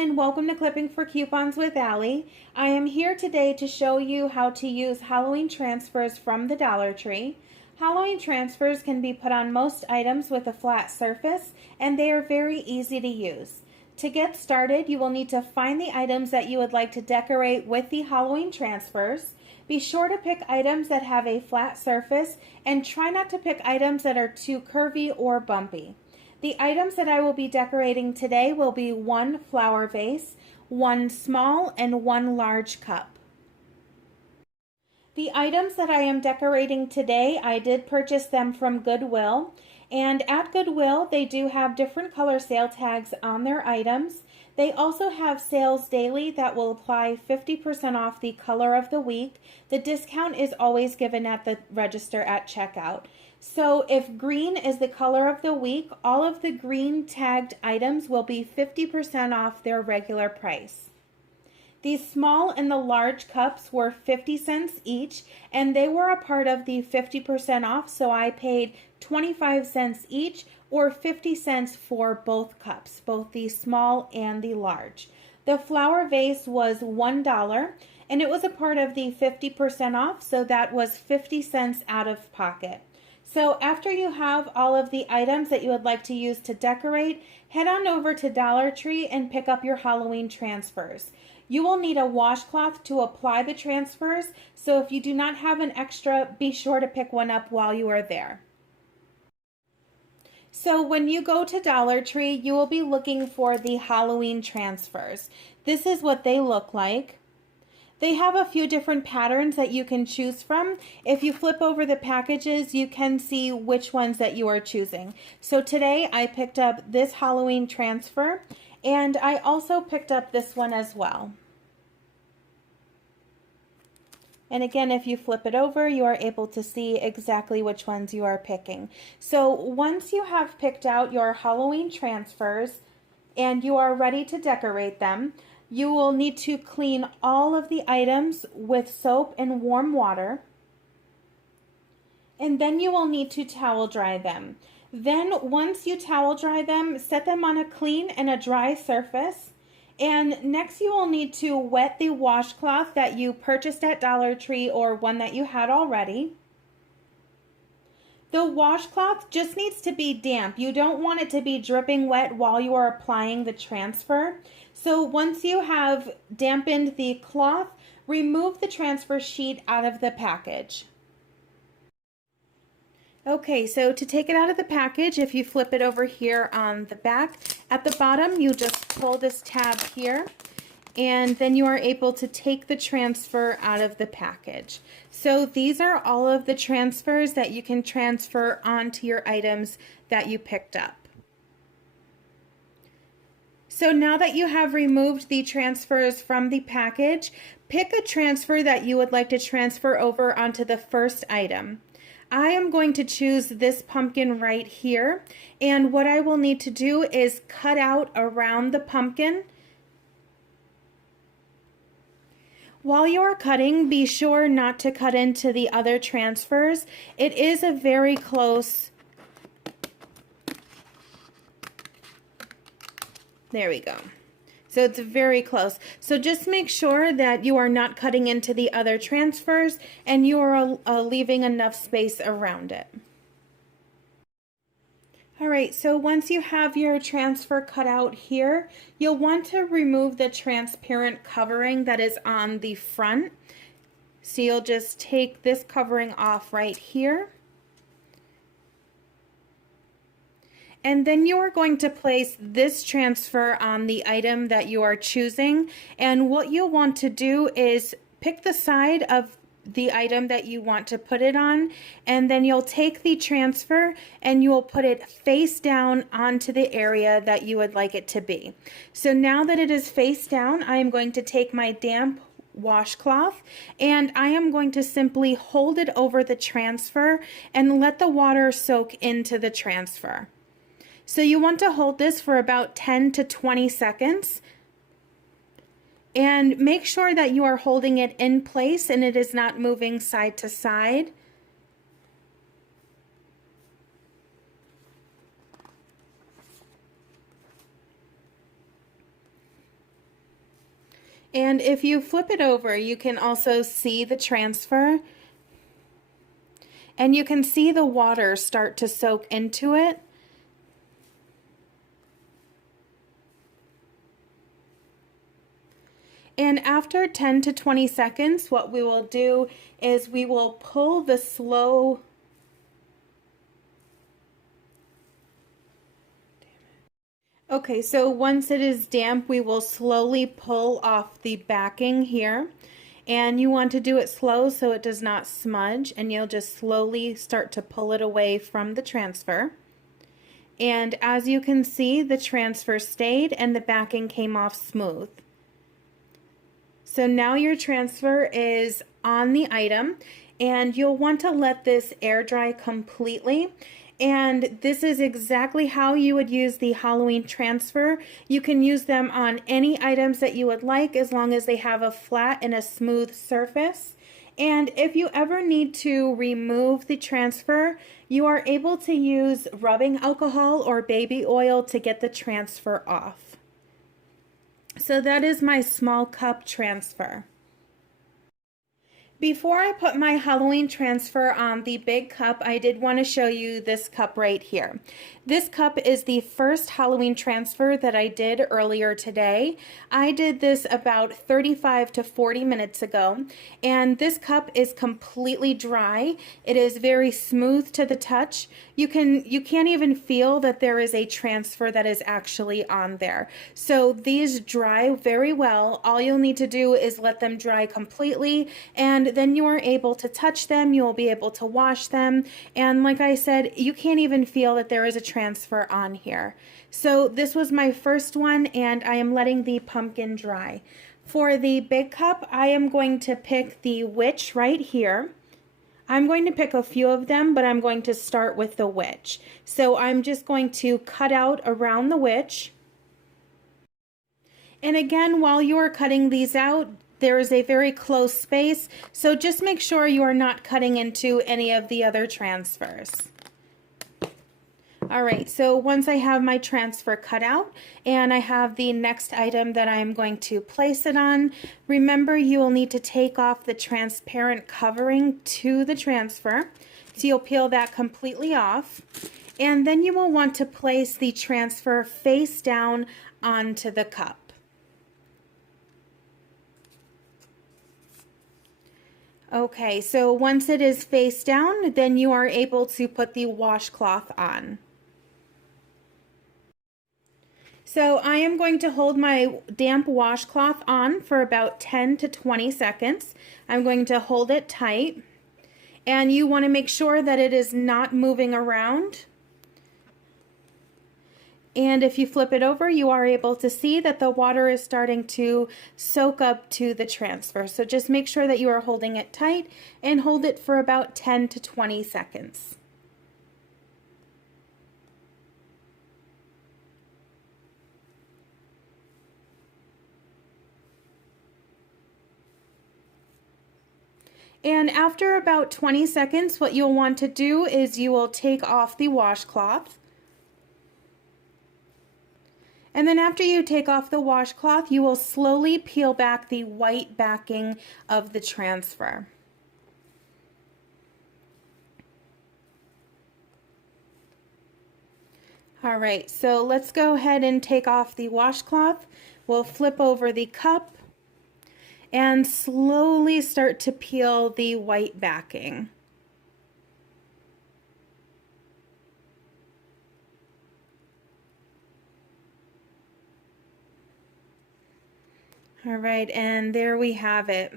and welcome to Clipping for Coupons with Allie. I am here today to show you how to use Halloween transfers from the Dollar Tree. Halloween transfers can be put on most items with a flat surface, and they are very easy to use. To get started, you will need to find the items that you would like to decorate with the Halloween transfers. Be sure to pick items that have a flat surface and try not to pick items that are too curvy or bumpy. The items that I will be decorating today will be one flower vase, one small and one large cup. The items that I am decorating today, I did purchase them from Goodwill. And at Goodwill, they do have different color sale tags on their items. They also have sales daily that will apply 50% off the color of the week. The discount is always given at the register at checkout. So if green is the color of the week, all of the green tagged items will be 50% off their regular price. The small and the large cups were 50 cents each, and they were a part of the 50% off, so I paid 25 cents each, or 50 cents for both cups, both the small and the large. The flower vase was $1, and it was a part of the 50% off, so that was 50 cents out of pocket. So after you have all of the items that you would like to use to decorate, head on over to Dollar Tree and pick up your Halloween transfers. You will need a washcloth to apply the transfers, so if you do not have an extra, be sure to pick one up while you are there. So when you go to Dollar Tree, you will be looking for the Halloween transfers. This is what they look like. They have a few different patterns that you can choose from. If you flip over the packages, you can see which ones that you are choosing. So today I picked up this Halloween transfer, and I also picked up this one as well. And again, if you flip it over, you are able to see exactly which ones you are picking. So once you have picked out your Halloween transfers and you are ready to decorate them, you will need to clean all of the items with soap and warm water. And then you will need to towel dry them. Then once you towel dry them, set them on a clean and a dry surface. And next you will need to wet the washcloth that you purchased at Dollar Tree or one that you had already. The washcloth just needs to be damp. You don't want it to be dripping wet while you are applying the transfer. So once you have dampened the cloth, remove the transfer sheet out of the package. Okay, so to take it out of the package, if you flip it over here on the back, at the bottom you just pull this tab here, and then you are able to take the transfer out of the package. So these are all of the transfers that you can transfer onto your items that you picked up. So now that you have removed the transfers from the package, pick a transfer that you would like to transfer over onto the first item. I am going to choose this pumpkin right here, and what I will need to do is cut out around the pumpkin. While you are cutting, be sure not to cut into the other transfers. It is a very close, there we go. So it's very close. So just make sure that you are not cutting into the other transfers and you are leaving enough space around it. All right, so once you have your transfer cut out here, you'll want to remove the transparent covering that is on the front. So you'll just take this covering off right here. And then you are going to place this transfer on the item that you are choosing. And what you'll want to do is pick the side of the item that you want to put it on, and then you'll take the transfer and you will put it face down onto the area that you would like it to be. So now that it is face down, I am going to take my damp washcloth and I am going to simply hold it over the transfer and let the water soak into the transfer. So you want to hold this for about 10 to 20 seconds. And make sure that you are holding it in place and it is not moving side to side. And if you flip it over, you can also see the transfer, and you can see the water start to soak into it. And after 10 to 20 seconds, what we will do is we will pull the slow Okay, so once it is damp, we will slowly pull off the backing here. And you want to do it slow so it does not smudge, and you'll just slowly start to pull it away from the transfer. And as you can see, the transfer stayed and the backing came off smooth. So now your transfer is on the item, and you'll want to let this air dry completely. And this is exactly how you would use the Halloween transfer. You can use them on any items that you would like, as long as they have a flat and a smooth surface. And if you ever need to remove the transfer, you are able to use rubbing alcohol or baby oil to get the transfer off. So that is my small cup transfer. Before I put my Halloween transfer on the big cup, I did want to show you this cup right here. This cup is the first Halloween transfer that I did earlier today. I did this about 35 to 40 minutes ago, and this cup is completely dry. It is very smooth to the touch. You can't even feel that there is a transfer that is actually on there. So these dry very well. All you'll need to do is let them dry completely, and then you are able to touch them. You will be able to wash them, and like I said, you can't even feel that there is a transfer on here. So this was my first one, and I am letting the pumpkin dry. For the big cup, I am going to pick the witch right here. I'm going to pick a few of them, but I'm going to start with the witch. So I'm just going to cut out around the witch. And again, while you are cutting these out, there is a very close space, so just make sure you are not cutting into any of the other transfers. All right, so once I have my transfer cut out and I have the next item that I'm going to place it on, remember you will need to take off the transparent covering to the transfer. So you'll peel that completely off, and then you will want to place the transfer face down onto the cup. Okay, so once it is face down, then you are able to put the washcloth on. So I am going to hold my damp washcloth on for about 10 to 20 seconds. I'm going to hold it tight, and you want to make sure that it is not moving around. And if you flip it over, you are able to see that the water is starting to soak up to the transfer. So just make sure that you are holding it tight and hold it for about 10 to 20 seconds. And after about 20 seconds, what you'll want to do is you will take off the washcloth. And then after you take off the washcloth, you will slowly peel back the white backing of the transfer. All right, so let's go ahead and take off the washcloth. We'll flip over the cup and slowly start to peel the white backing. All right, and there we have it.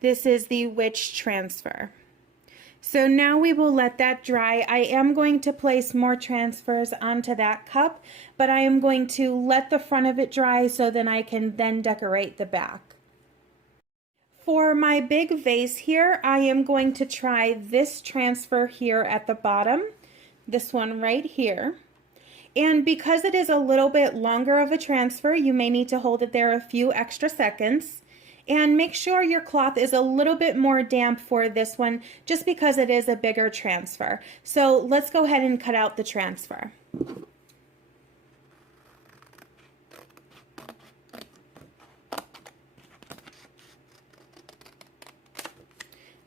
This is the witch transfer. So now we will let that dry. I am going to place more transfers onto that cup, but I am going to let the front of it dry so then I can then decorate the back. For my big vase here, I am going to try this transfer here at the bottom, this one right here. And because it is a little bit longer of a transfer, you may need to hold it there a few extra seconds. And make sure your cloth is a little bit more damp for this one, just because it is a bigger transfer. So let's go ahead and cut out the transfer.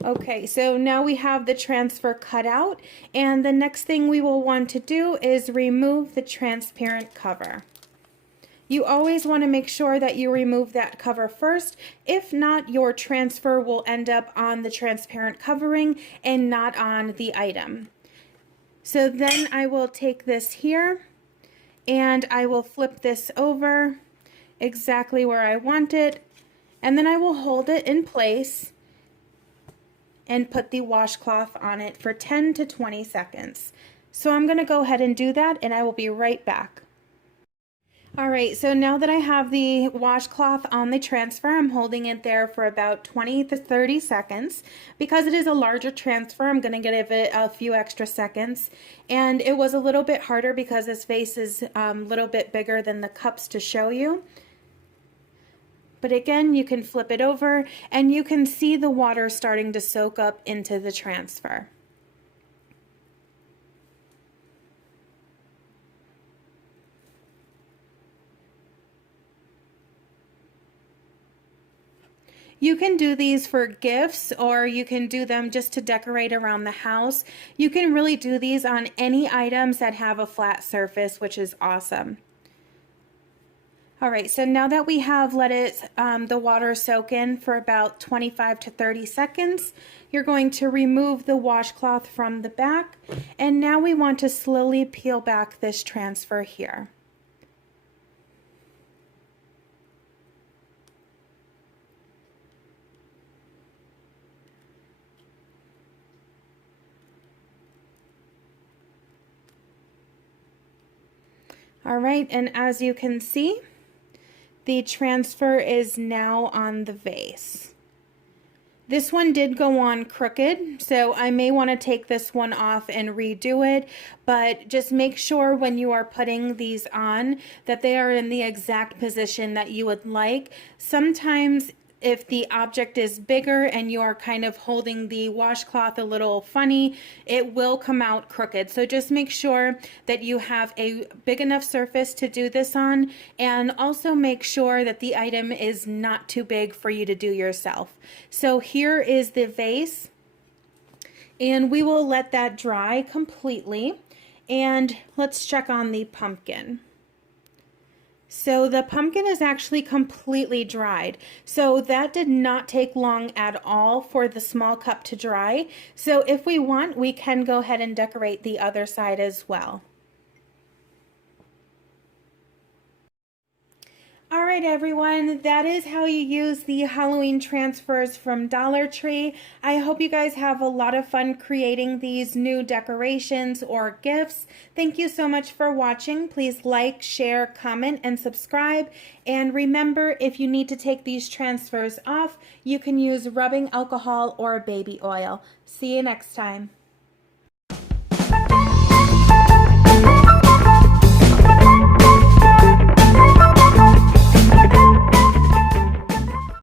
Okay, so now we have the transfer cut out, and the next thing we will want to do is remove the transparent cover. You always want to make sure that you remove that cover first. If not, your transfer will end up on the transparent covering and not on the item. So then I will take this here and I will flip this over exactly where I want it, and then I will hold it in place and put the washcloth on it for 10 to 20 seconds. So I'm going to go ahead and do that, and I will be right back. Alright, so now that I have the washcloth on the transfer, I'm holding it there for about 20 to 30 seconds. Because it is a larger transfer, I'm going to give it a few extra seconds. And it was a little bit harder because this vase is a little bit bigger than the cups to show you. But again, you can flip it over and you can see the water starting to soak up into the transfer. You can do these for gifts, or you can do them just to decorate around the house. You can really do these on any items that have a flat surface, which is awesome. Alright, so now that we have let the water soak in for about 25 to 30 seconds, you're going to remove the washcloth from the back, and now we want to slowly peel back this transfer here. Alright, and as you can see, the transfer is now on the vase. This one did go on crooked, so I may want to take this one off and redo it, but just make sure when you are putting these on that they are in the exact position that you would like. Sometimes if the object is bigger and you are kind of holding the washcloth a little funny, it will come out crooked. So just make sure that you have a big enough surface to do this on, and also make sure that the item is not too big for you to do yourself. So here is the vase, and we will let that dry completely, and let's check on the pumpkin. So the pumpkin is actually completely dried. So that did not take long at all for the small cup to dry. So if we want, we can go ahead and decorate the other side as well. Alright everyone, that is how you use the Halloween transfers from Dollar Tree. I hope you guys have a lot of fun creating these new decorations or gifts. Thank you so much for watching. Please like, share, comment, and subscribe. And remember, if you need to take these transfers off, you can use rubbing alcohol or baby oil. See you next time.